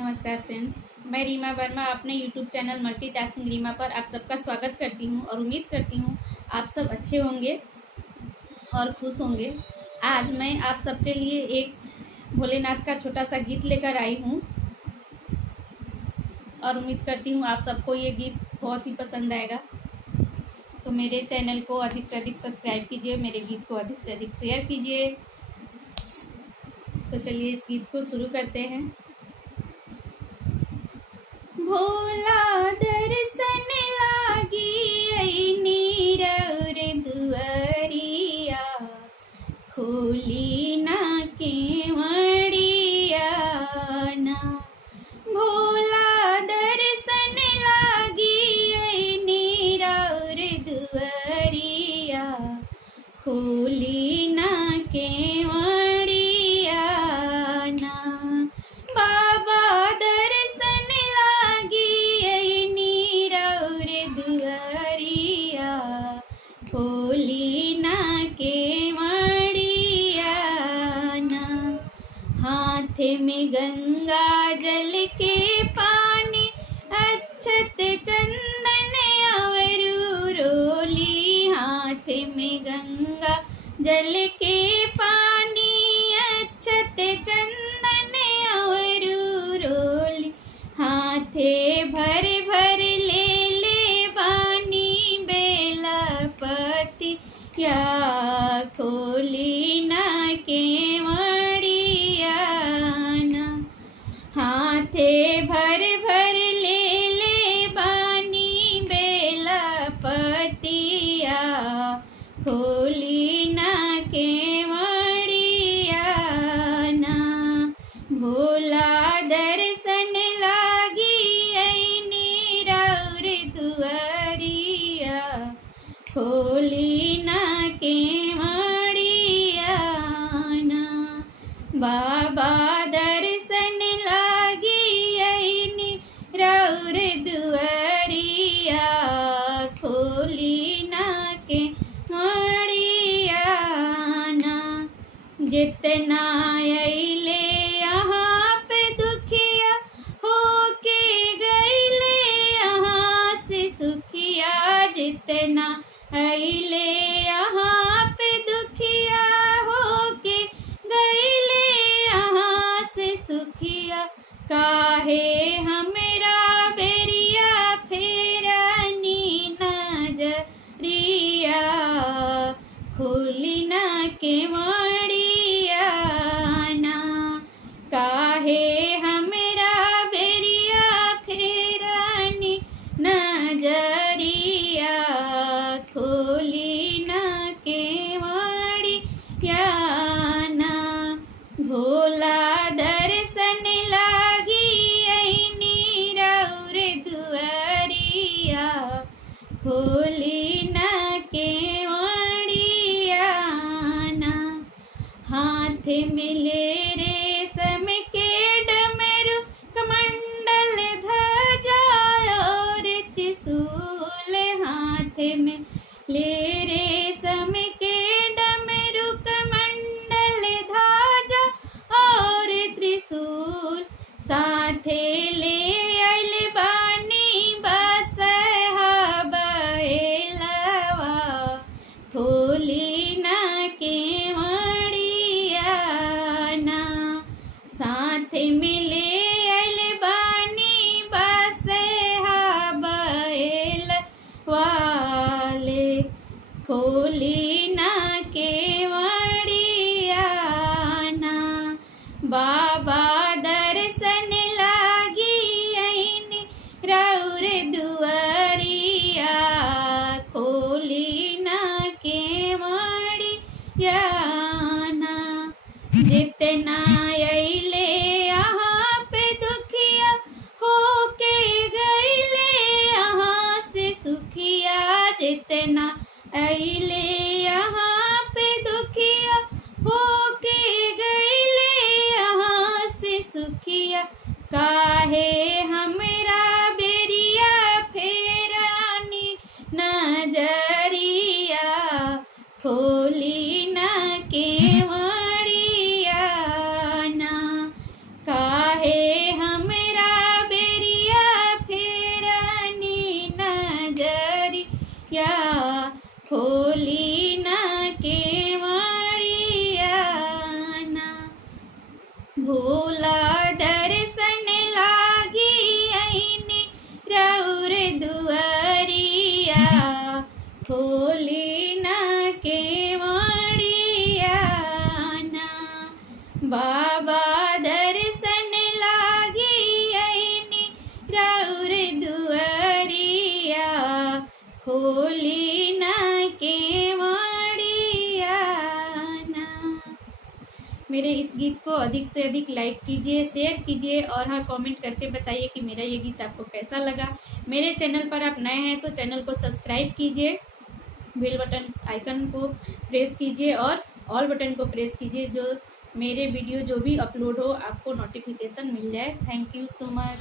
नमस्कार फ्रेंड्स, मैं रीमा वर्मा अपने यूट्यूब चैनल मल्टीटास्किंग रीमा पर आप सबका स्वागत करती हूं और उम्मीद करती हूं आप सब अच्छे होंगे और खुश होंगे। आज मैं आप सबके लिए एक भोलेनाथ का छोटा सा गीत लेकर आई हूं और उम्मीद करती हूं आप सबको ये गीत बहुत ही पसंद आएगा। तो मेरे चैनल को अधिक से अधिक सब्सक्राइब कीजिए, मेरे गीत को अधिक से अधिक शेयर कीजिए। तो चलिए इस गीत को शुरू करते हैं। भोला दर्शन लागी नीरौर दुआरिया, खोली ना केवड़िया ना। भोला दर्शन लागी नीरौर दुआरिया, खोली ना केवड़िया ना। बाबा दर्शन खोली ना केवड़िया ना। हाथ में गंगा जल के पानी, अक्षत चंदन और रोली। हाथ में गंगा जल के पानी, अक्षत चंदन और रोली। हाथे भर भर ले बानी बेलपति या, खोली ना केवड़िया ना। हाथे भर भर ले बानी बेलपतिया, खोली ना केवड़िया ना। भोला दर्शन लागी नीरौर दुआरिया, खोली ना केवड़िया ना। बाबा दर्शन लागी नीरौर दुआरिया, खोली ना केवड़िया ना। जितना अइले यहाँ पे दुखिया, होके गइले यहाँ से सुखिया। जितना अइले यहाँ पे दुखिया, होके गइले यहाँ से सुखिया। काहे हमरा बेरिया फेरनी नजरिया, खोली ना केवड़िया ना। काहे हमरा बेरिया फेरनी नजरिया, खोली ना केवड़िया ना। भोला दर्शन लागी नीरौर दुआरिया, खोली ना केवड़िया ना। हाथ में ले रेशम के डमरू, कमंडल ध्वजा और त्रिशूल। हाथ में ले रेशम के डमरू, कमंडल ध्वजा और त्रिशूल। साथे ले आइल बानी बसहा बैलवा, खोली ना केवड़िया ना। साथ में ले आइल बानी बसहा बैलवा, खोली ना केवड़िया ना। बाबा दर्शन लागी नीरौर दुआरिया, खोली ना केवड़िया ना। जितना अइले यहाँ पे दुखिया, होके गइले यहाँ से सुखिया। जितना अइले यहाँ पे दुखिया, होके गइले यहाँ से सुखिया। काहे हमरा बेरिया फेरनी नजरिया, खोली ना केवड़िया ना। काहे हमरा भोला दर्शन लागी आईने राउर दुआरिया, खोली ना केवड़िया ना। बाबा दर्शन लागी आईने राउर दुआरिया, खोली ना केवड़िया ना। मेरे इस गीत को अधिक से अधिक लाइक कीजिए, शेयर कीजिए और हाँ कमेंट करके बताइए कि मेरा ये गीत आपको कैसा लगा। मेरे चैनल पर आप नए हैं तो चैनल को सब्सक्राइब कीजिए, बेल बटन आइकन को प्रेस कीजिए और ऑल बटन को प्रेस कीजिए, जो मेरे वीडियो जो भी अपलोड हो आपको नोटिफिकेशन मिल जाए। Thank you so much.